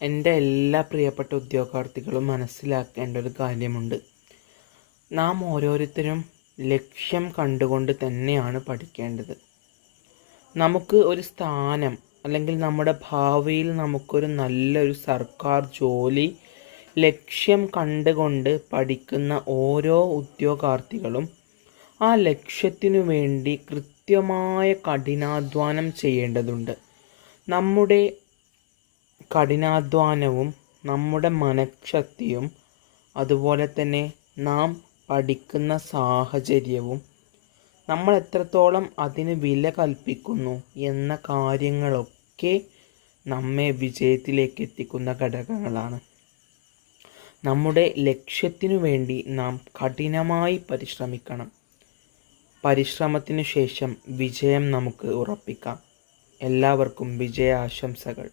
എൻ്റെ എല്ലാ പ്രിയപ്പെട്ട ഉദ്യോഗാർത്ഥികളും മനസ്സിലാക്കേണ്ട ഒരു കാര്യമുണ്ട്. നാം ഓരോരുത്തരും ലക്ഷ്യം കണ്ടുകൊണ്ട് തന്നെയാണ് പഠിക്കേണ്ടത്. നമുക്ക് ഒരു സ്ഥാനം അല്ലെങ്കിൽ നമ്മുടെ ഭാവിയിൽ നമുക്കൊരു നല്ലൊരു സർക്കാർ ജോലി ലക്ഷ്യം കണ്ടുകൊണ്ട് പഠിക്കുന്ന ഓരോ ഉദ്യോഗാർത്ഥികളും ആ ലക്ഷ്യത്തിനു വേണ്ടി കൃത്യമായ കഠിനാധ്വാനം ചെയ്യേണ്ടതുണ്ട്. നമ്മുടെ കഠിനാധ്വാനവും നമ്മുടെ മനഃശക്തിയും അതുപോലെ തന്നെ നാം പഠിക്കുന്ന സാഹചര്യവും നമ്മൾ എത്രത്തോളം അതിന് വില കൽപ്പിക്കുന്നു എന്ന കാര്യങ്ങളൊക്കെ നമ്മെ വിജയത്തിലേക്ക് എത്തിക്കുന്ന ഘടകങ്ങളാണ്. നമ്മുടെ ലക്ഷ്യത്തിനു വേണ്ടി നാം കഠിനമായി പരിശ്രമിക്കണം. പരിശ്രമത്തിനു ശേഷം വിജയം നമുക്ക് ഉറപ്പിക്കാം. എല്ലാവർക്കും വിജയാശംസകൾ.